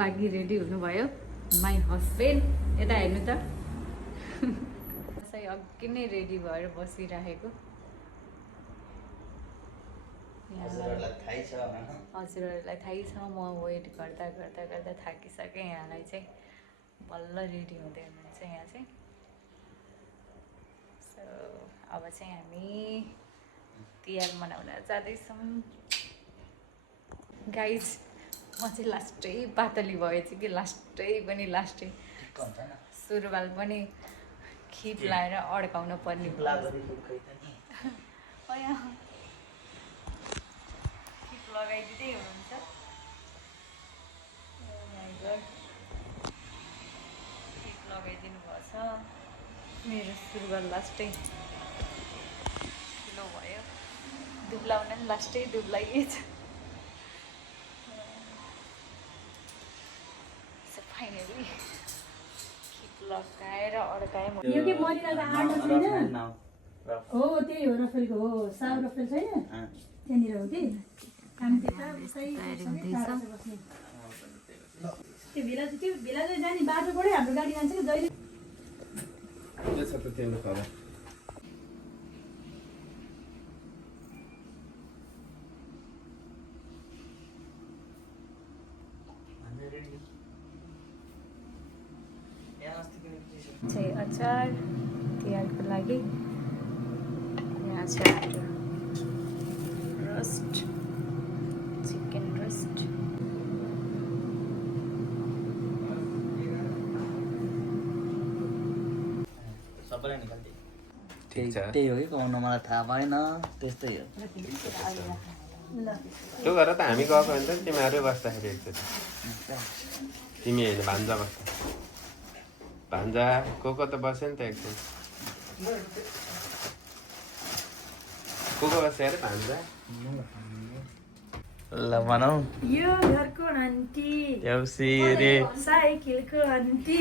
लागि रेडी हुनुभयो my husband यता हेर्नु त सही अघि नै रेडी भएर बसिरहेको हजुरहरूलाई थाहै छ म वेट गर्दा गर्दा गर्दा थाकिसकेँ यहाँलाई चाहिँ बल्ल रेडी हुँदै हुनुहुन्छ यहाँ चाहिँ सो अब चाहिँ हामी तिहार मनाउन जाँदैछौँ गाइज म चाहिँ लास्टै पातली भएछ कि लास्टै सुरुवाल पनि खिप लाएर अड्काउन पर्ने खिप लगाइदिँदै हुनुहुन्छ खिप लगाइदिनु भएको छ मेरो सुरुवाल लास्टै ठुलो भयो दुब्लाउन पनि लास्टै दुब्लाइएछ फाइनली खिप लगाएर अड्काएँ यो के मरिरहेको आँटा छैन हो त्यही हो रफेलको हो साउ रफेल छैन त्यहाँनिर हो कि काम त्यो भेला चाहिँ जाने बाटोबाटै हाम्रो गाडी जान्छ कि जहिले चाहिँ अचार तिहारको लागि यहाँ छ रोस्ट चिकन रोस्ट सबैलाई निकाल्दै त्यही हो कि कमाउन मलाई थाहा भएन त्यस्तै हो त्यो गरेर त हामी गएको भने त तिमीहरू बस्दाखेरि एकचोटि तिमी होइन भान्जा बस्छ भान्जा को त बस्यो नि त एकछिन को बस्यो अरे भान्जा ल भनौ यो घरको आन्टी देउसी रे साइकलको आन्टी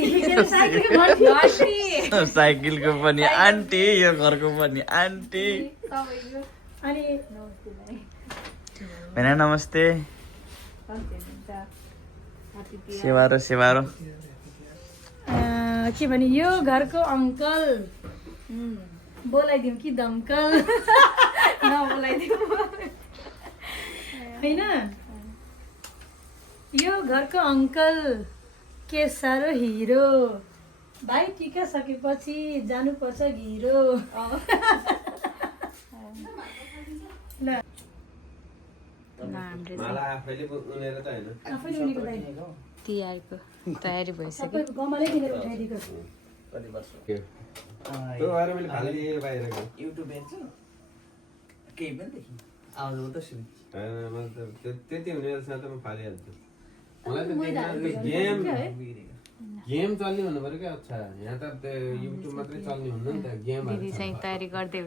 साइकलको पनि आन्टी यो घरको पनि आन्टी अनि भेना नमस्ते सेवारो के भने यो घरको अङ्कल बोलाइदिउँ कि दमकल नबोलाइदिउँ होइन यो घरको अङ्कल के साह्रो हिरो भाइ टिका सकेपछि जानुपर्छ घिरो ल आफैले उनीको दाइ तिहारको तयारी भइसक्यो सबै गमलै किनेर उठाइदिएको युट्युब हेर्छु केही पनि देखिन आवाज त सुनि त्यति हुने रहेछ त म फालिहाल्छु मलाई त गेम चल्ने हुनु पऱ्यो क्या अच्छा यहाँ त युट्युब मात्रै चल्ने हुन्न नि त गेम दिदी चाहिँ तयारी गर्दै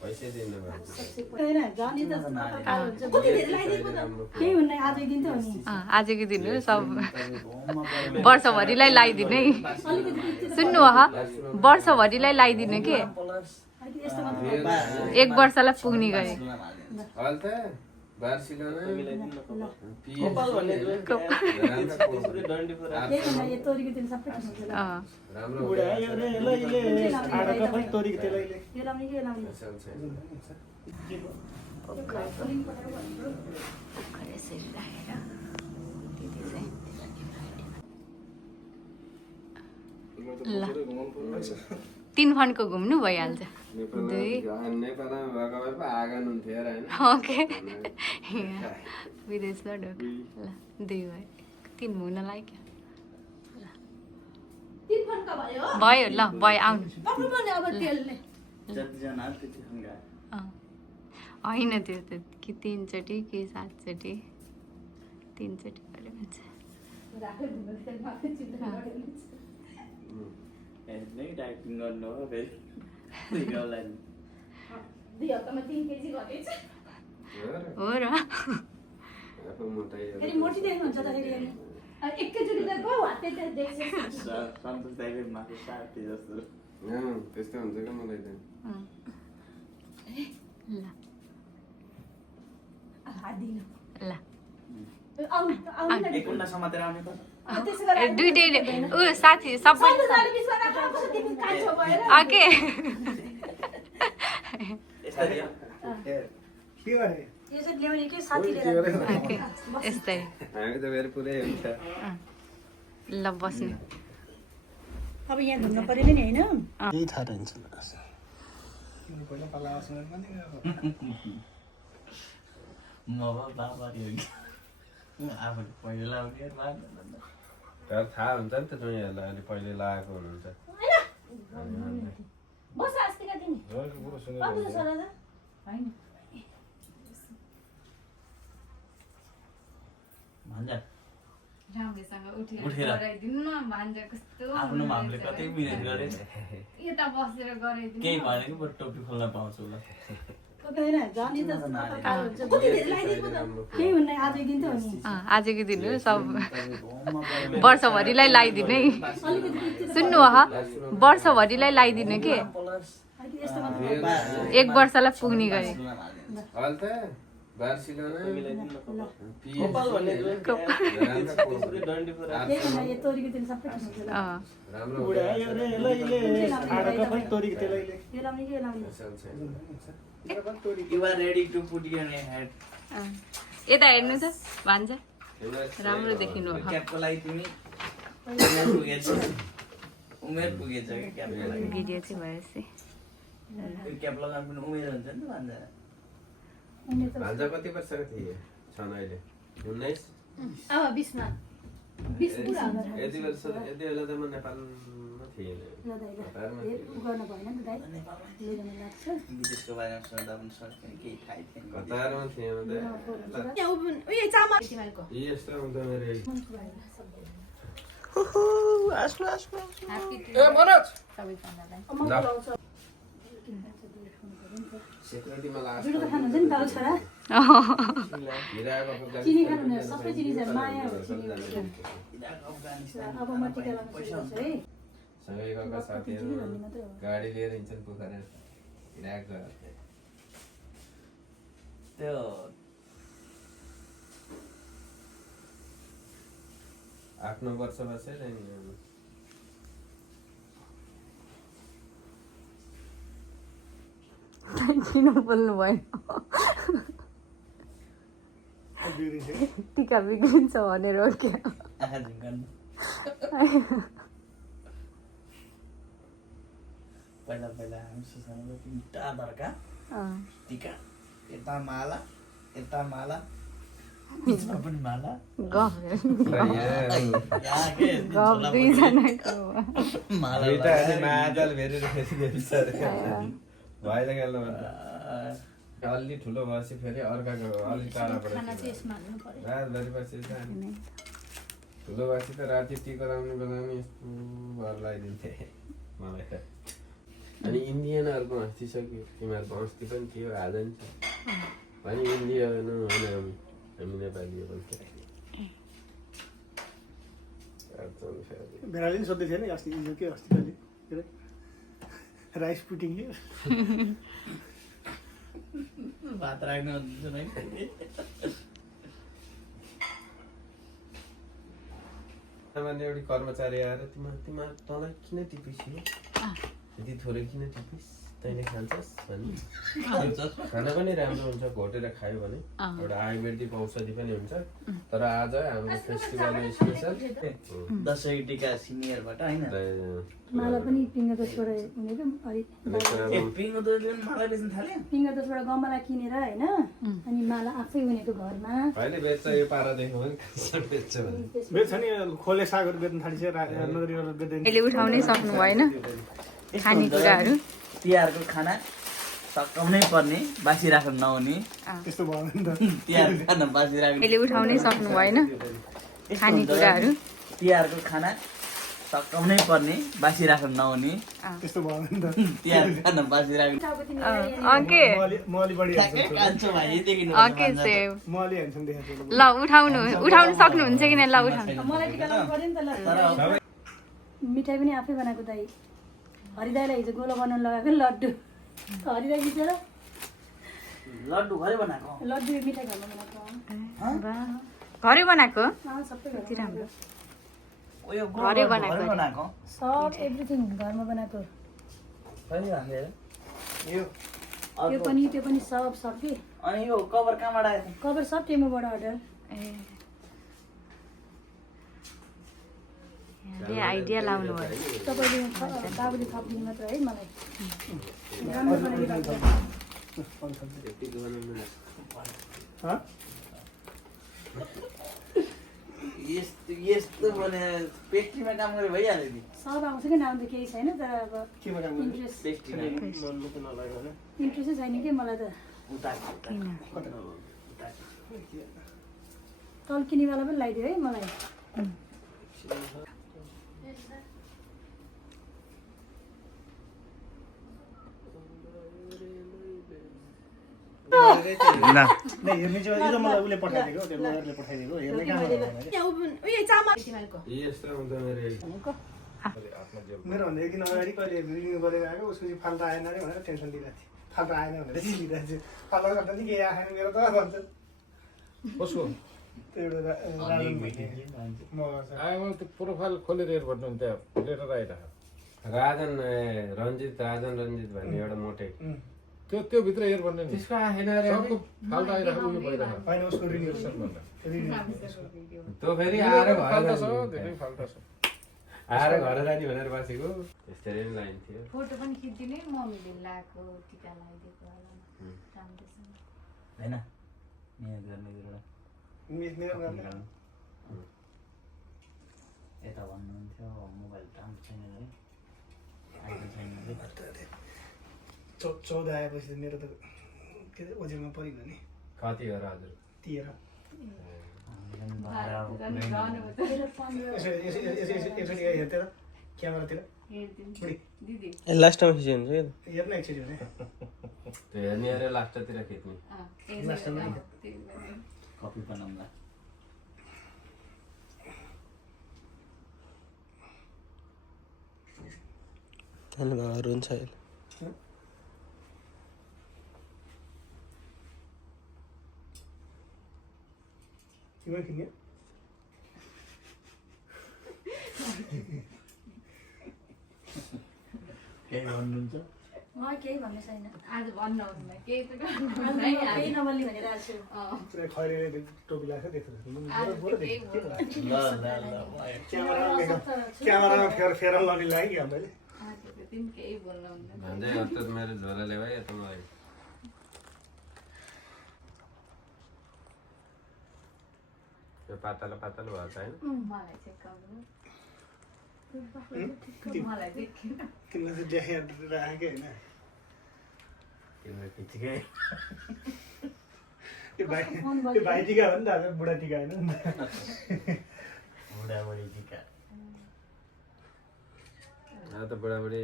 पैसा दिनु केही हुन्न आजको दिन त हो नि आजको दिन हो सब वर्षभरिलाई लगाइदिनु है सुन्नु हो वर्षभरिलाई लगाइदिनु कि एक वर्षलाई पुग्ने गरे तीन फन्डको घुम्नु भइहाल्छ विदेशमा ढोक ल 2 भयो 3 हुन लाग्यो भयो ल भयो आउनु होइन त्यो त कि 3 चोटि कि 7 चोटि 3 चोटि गरे हुन्छ हो र त्यस्तै हुन्छ क्या मलाई त ल हात दिनु ल आउनु आउनु न एक कुन्डा समातेर आउने त त्यसो गरेर दुईटै ऊ साथी सबै सानो बिचमा राख्नु कस्तो तिमी कान्छो भएर ओके यसरी यो चाहिँ ल्याउने के साथी लिएर ओके यस्तै हामी त फेरि पुरै हुन्छ ल बस्नु अब यहाँ घुम्नु पर्यो नि हैन केही थाहा रहन्छ म बाबा यो म आफूले पहिला लाउने तर थाहा हुन्छ नि त जोइहरूलाई अलि पहिले लागेको हुनुहुन्छ बस आस्तिका दिने अब त सर दा हैन भन्छ राम्रोसँग उठेर उठेर। गराइदिनु न भान्जा कस्तो आफ्नो मामले कतै मिहिनेत गरे यता बसेर गराइदिनु केही भनेको बरु टोपी खोल्न पाउँछु ल कतै हैन जानी त काल हुन्छ कति धेरै लगाइदिएको त केही हुन्न आजको दिन त हो नि आजको दिन हो सब वर्षभरिलाई लगाइदिनु है सुन्नु ह वर्षभरिलाई लगाइदिनु के यस्तो मात्र एक वर्षलाई पुग्ने गरी अहिले त बार्सिलोना यो तोरीको तेल सबै खान्छ राम्रो यो लाउने के लाउने you are ready to put your head यता हेर्नु त भान्जा राम्रो देखिनु हो क्यापको लागि तिमी उमेर पुगेछ क्या क्यापको लागि भिडियो चाहिँ भएपछि त्यो क्याप लगाउनु पनि उमेर हुन्छ नि त भन्छ भान्जा कति वर्षको थिए छन् अहिले 19 अब 20 मा 20 पुरा यति वर्ष यति बेला त म नेपालमा थिएन कतारमा थिएँ। गर्न भएन नि दाइ लिएर लाग्छ विदेशको बारेमा सुन्दा पनि सक्ने केही थाहै थिएन कतारमा थिएँ म त उयो चामल तिमीहरुको यी यस्तो हुँदा मेरो सेक्युरिटीमा लाग्छ जुडो त खानुहुन्छ नि दाल छोरा हिराको चिनी खानुहुन्न सबै चिनी छ माया हो चिनी अब म टिका लगाउन सक्छु है सँगै गएका साथीहरू गाडी लिएर हिँड्छन् पोखरा हिराक जग्गा त्यो आफ्नो वर्ष बसेर नि किन बोल्नु भएन टिका बिग्रिन्छ भनेर हो क्या आँखा झिङ्गन पहिला पहिला हामी सुसानो तिनवटा धर्का टिका यता माला बिचमा पनि माला गफ यहाँ के गफ दुईजनाको माला मादल भेरेर भाइलाई गेल्नु अलि ठुलो भएपछि फेरि अर्काको अलि टाढा खाना चाहिँ पऱ्यो यसमा हाल्नु पर्यो रातभरि पछि ठुलो भएपछि त राति टिका लगाउने बेला पनि यस्तो भर लगाइदिन्थे मलाई त अनि इन्डियनहरूको हस्ती छ कि तिमीहरूको हस्ती पनि थियो आज नि छ अनि इन्डियन होइन हामी नेपाली हो बेलाले पनि सोध्दै थियो नि अस्ति हिजो के अस्ति कहिले राइस पुटिङ भात राख्नु हुन्छ है एउटी कर्मचारी आएर तिमीहरू तँलाई किन टिपिस यति थोरै किन टिपिस तैँले खान्छस् भने खाना पनि राम्रो हुन्छ घोटेर खायो भने एउटा आयुर्वेदिक औषधि पनि हुन्छ तर आज हाम्रो फेस्टिभल स्पेसल दसैँ टिका सिनियरबाट होइन माला पनि पिङ्गदोसबाट उनीको अलि पिङको दोषले पनि माला बेच्न थाल्यो पिङ्गदोसबाट गमला किनेर होइन अनि माला आफै उनीको घरमा अहिले बेच्छ यो पारा देख्यो भने बेच्छ भने बेच्छ नि खोले सागहरू बेच्न थालिसक्यो नदीहरू बेच्दैन अहिले उठाउनै सक्नु भएन खानेकुराहरू तिहारको खाना सकाउनै पर्ने बासी राख्नु नहुने त्यस्तो भयो भने त तिहारको खाना बासी राख्नु अहिले उठाउनै सक्नु भएन खानेकुराहरू तिहारको खाना सकाउनै पर्ने बासी राख्नु नहुने त्यस्तो भयो भने त तिहारको खाना बासी राख्नु अके म अलि बढी ठ्याक्कै कान्छो भाइ देखिनु अके सेव म अलि हेर्छौँ देखाएको ल उठाउनु सक्नुहुन्छ कि ल उठाउनु मलाई टिका लगाउनु पर्यो नि त ल मिठाई पनि आफै बनाएको दाइ हरिदाईलाई हिजो गोलो बनाउनु लगाएको लड्डु हरिदाई बिचरा लड्डु घरै बनाएको लड्डु मिठाई घरमा बनाएको घरै बनाएको सबै कति राम्रो ओ यो घरै बनाएको घरै अरे। बनाएको सब एभ्रिथिङ घरमा बनाएको कहिले राखेर यो यो पनि त्यो पनि सब सब के अनि यो कभर कहाँबाट आयो त? कभर सब टेमोबाट अर्डर ए यहाँले आइडिया लाउनु भयो तपाईँले बाबुले थपिदिनु मात्र है मलाई राम्रो बनाइदिनु यस्तो यस्तो भने पेस्ट्रीमा काम गरे भइहाल्यो नि सब आउँछ कि नआउँदा केही छैन तर अब केमा काम इन्ट्रेस्ट पेस्ट्रीमा नलाग्यो भने इन्ट्रेस्टै छैन कि मलाई त उता टल्किनेवाला पनि लगाइदियो है मलाई ना नै हेर्ने चाहिँ यो मलाई उसले पठाइदिएको त्यो लयरले पठाइदिएको हेर्ने कहाँ यस्तो हुन्छ मेरो भन्दा एक दिन अगाडि कहिले रिन्यू गरेर आएको उसको चाहिँ फाल्टो आएन अरे भनेर टेन्सन लिइरहेको थिएँ फाल्टो आएन भनेर चाहिँ लिइरहेको थिएँ फाल्टो गर्दा नि केही आएन मेरो त भन्छ कसको त्यो एउटा राजन भन्ने मगाउँछ आयो मैले त्यो प्रोफाइल खोलेर हेर भन्नु त्यहाँ लेटर आइरहेको राजन रञ्जित भन्ने एउटा मोटे त्यो भित्र हेर भन्ने नि त्यसको आएन अरे सबको फाल्टो आइरहेको उयो भइरहेको होइन उसको रिन्यू त्यो फेरि आएर फाल्टो छ घर धेरै फाल्टो छ आएर घर जाने भनेर बसेको त्यस्तै नै लाइन थियो फोटो पनि खिचिदिने मम्मीले लगाएको टिका लगाइदिएको राम्रोसँग हैन यहाँ गर्ने एउटा मेरो राम्रो यता भन्नुहुन्थ्यो मोबाइल राम्रो छैन अरे आइफोन छैन अरे 14 आएपछि त मेरो त के अरे ओजेलमा परिगयो नि कति हो र हजुर 13 मेरो 15 एकचोटि हेर्थेँ त क्यामेरातिर लास्ट टाइम खिच्यो भने हेर्न एकचोटि भने त्यो हेर्ने अरे लास्टतिर खिच्ने लास्टमा कपी बनाउँला धन्यवाद हुन्छ तिम्रो किन्ने के भन्नुहुन्छ म केही भन्नु छैन आज भन्नुहोस् न केही त केही नबोल्ने भनेर आएको छु पुरै खैरेले टोपी लाग्छ देख्छ आज केही ल ल क्यामेरामा फेर लडिलाग्यो क्या मैले आजको दिन केही बोल्नु हुँदैन भन्दै अत्त मेरो झोलाले भयो यता मलाई यो पातलो पातलो भएको छ होइन मलाई चाहिँ मलाई देखिन तिमीलाई चाहिँ देखेर राखेको होइन तिम्रो पिछिकै यो भाइ टिका हो नि त अब बुढा टिका होइन नि त बुढाबुढी टिका अब त बुढाबुढी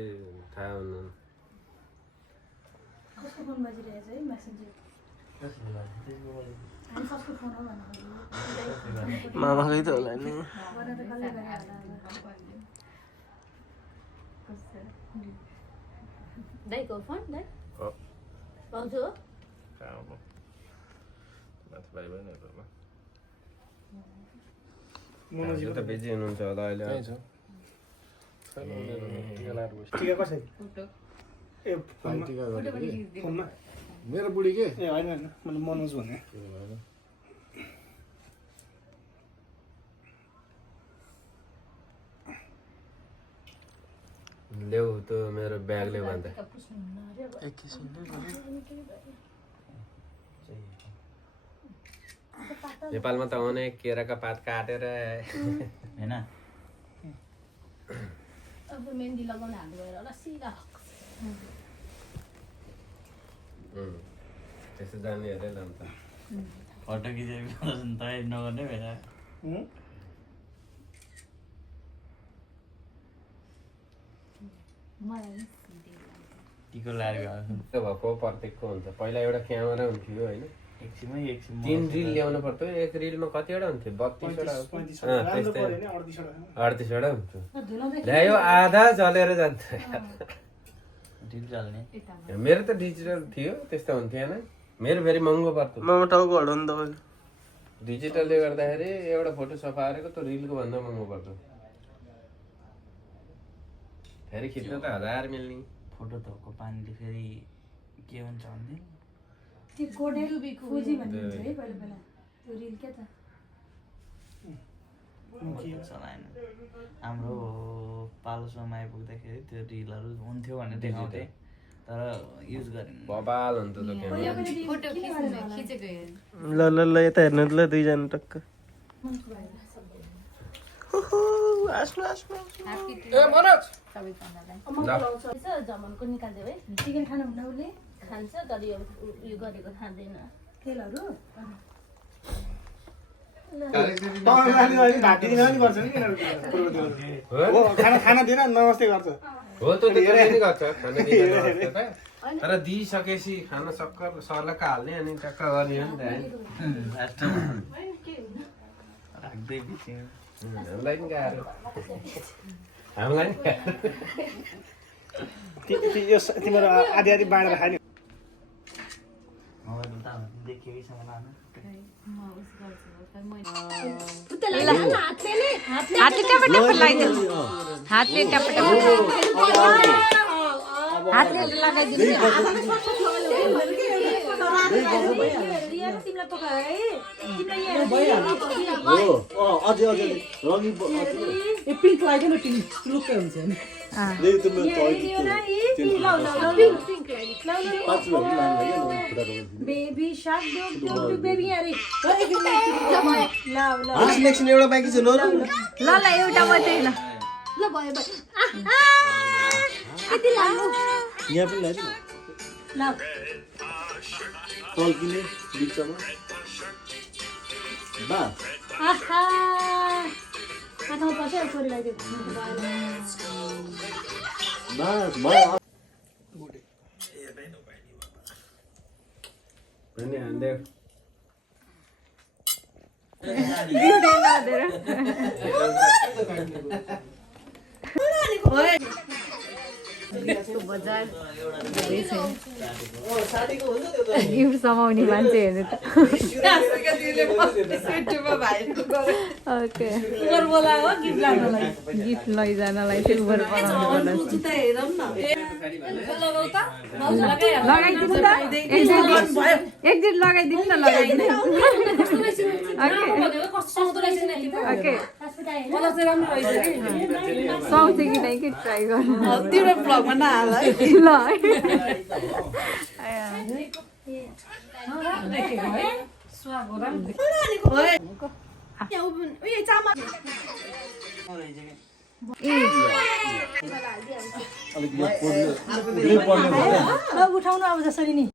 थाहा हुनु कसको फोन बजिरहेछ है मेसेन्जर कसले गर्छ त्यसको बोले अनि कसको फोन हो भन्नु मामाकै त होला नि गर्न त कसले गरे होला दाइको फोन दाइ पाउँछु हो माथि भाइ बहिनीहरूमा मनोजी त बिजी हुनुहुन्छ होला अहिले कहीँ छ टिका लाएर बस्छु टिका कसरी फोटो ए भाइ टिका फोटो पनि गरेको खिचिदिनु फोनमा मेरो बुढी के ए होइन होइन मैले मनोज भने ल्याउ त मेरो ब्यागले भन्दा नेपालमा त अनेक केराका पात काटेर हैन अब मेहन्दी लगाउन हाल्नु गएर होला सिधा त्यस्तो जान्नेहरूले लान्छ फोटो खिचेर तयारी नगर्ने भएर मलाई टिको लाएर गएको त्यो भएको प्रत्येकको हुन्छ पहिला एउटा क्यामेरा हुन्थ्यो होइन एकछिनमै एकछिन 3 रिल ल्याउनु पर्थ्यो एक रिलमा कतिवटा हुन्थ्यो 32वटा 38वटा हुन्थ्यो ल्यायो आधा जलेर जान्छ ढिल चल्ने मेरो त डिजिटल थियो त्यस्तो हुन्थेन मेरो फेरि महँगो पर्छ मामा टाउको हटाउनु तपाईँको डिजिटलले गर्दाखेरि एउटा फोटो सफा आएको त रिलको भन्दा महँगो पर्छ फेरि खिच्न त 1000 मिल्ने फोटो धोएको पानीले फेरि के हुन्छ भने त्यो कोडेल फुजी भन्ने हुन्छ है पहिला पहिला त्यो रिल के त चलाएन हाम्रो पालोसम्म आइपुग्दाखेरि त्यो रिलहरू हुन्थ्यो भनेर देखाउँथे तर युज गरेन बबाल हुन्छ त क्यामेरा फोटो खिचेको हेर्नु ल ल ल यता हेर्नु ल दुईजना टक्क जमनको निकाल्दियो है चिकन खानु हुन्न उसले खान्छ तर यो गरेको खाँदैन तेलहरू ढाकिदिन पनि गर्छ नि खाना दिएर नमस्ते गर्छ हो त त्यसले नि गर्छ खाना दिएर तर दिइसकेपछि खाना सक्कर सर्लक्क हाल्ने अनि टक्क गर्ने हो नि त राख्दै बित्यो हामीलाई नि गाह्रो हामीलाई नि यो तिम्रो आधी आधी बाँडेर खाने मोबाइल त देखियो कि सामान हातले टपटप लगाइदिनु हातले टपटप हातले लगाइदिनु तिमीलाई पकाए तिमीलाई अझै रङ्गी पिङ्क लाग्यो नि पिङ्क लुकै हुन्छ नि बेबी शार्क डग बेबी अरे सिलेक्सन एउटा बाँकी छ ल ल एउटा मात्रै ल ल भयो कति लाग्नु यहाँ पनि लाग्यो ल टल्किने बिचमा बस आहा हातमा पर्छ छोरी लगाइदियो बस अनि हान्दै बजार गिफ्ट समाउने मान्छे हेर्नु त ओके गिफ्ट लैजानलाई चाहिँ उबर लगाइदिनु त एकदिन लगाइदिनु न लगाइदिनु ओके सुहाउँछ कि नै कि ट्राई गर्नु तिम्रो ब्लगमा नहाल है ल अलिक यहाँ पर्ने उठाउनु अब जसरी नि